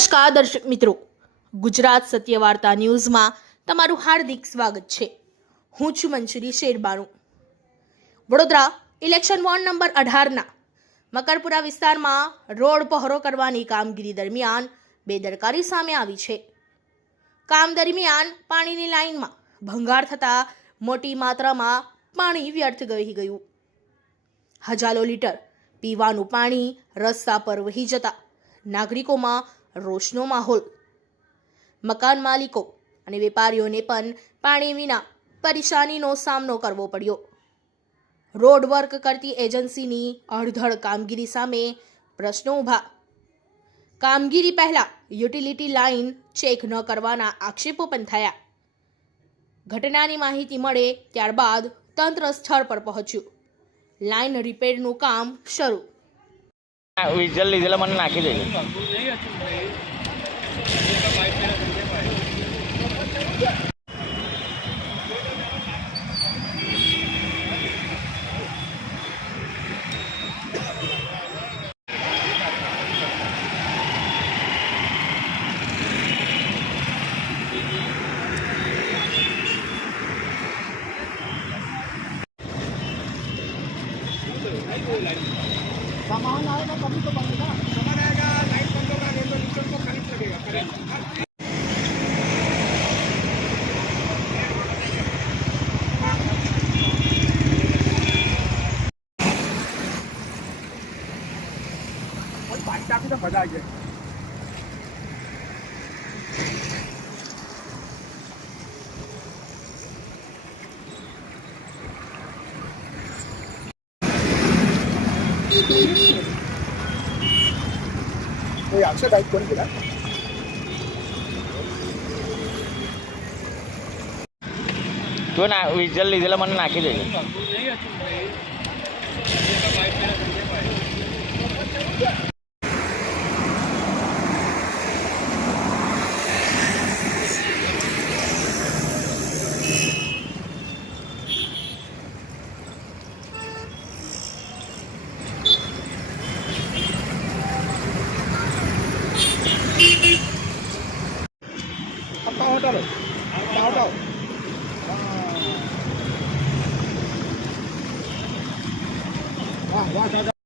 નમસ્કાર દર્શક મિત્રો. ગુજરાત સત્ય વાર્તા ન્યૂઝમાં તમારું હાર્દિક સ્વાગત છે. હું છું Manchuri Sherbanu. Vadodara election ward number અઢારના Makarpura વિસ્તારમાં રોડ પહોરો કરવાની કામગીરી દરમિયાન બેદરકારી સામે આવી છે. કામ દરમિયાન પાણીની લાઇનમાં ભંગાર થતાં મોટી માત્રામાં પાણી વ્યર્થ ગઈ ગયું. હજારો લીટર પીવાનું પાણી રસ્તા પર વહી જતા નાગરિકોમાં રોષનો માહોલ. મકાન માલિકો અને વેપારીઓને પણ પાણી વિના પરેશાનીનો સામનો કરવો પડ્યો. રોડ વર્ક કરતી એજન્સીની અડધડ કામગીરી સામે પ્રશ્નો ઊભા. કામગીરી પહેલા યુટિલિટી લાઇન ચેક ન કરવાના આક્ષેપો પણ થયા. ઘટનાની માહિતી મળે ત્યારબાદ તંત્ર સ્થળ પર પહોંચ્યું. લાઇન રિપેરનું કામ શરૂ. જલ્દી જલ્દી મને નાખી દેજો. सामान आएगा कभी तो बनेगा सामान आएगा लाइट बंद होगा नहीं तो इंस्टन को करंट लगेगा करंट पानी काफ़ी કોઈ આવશે બાઈક કોણ પેલા તો ના વિઝલ લીધેલા મને નાખી દેજો. চলো দাও দাও বাহ বাহ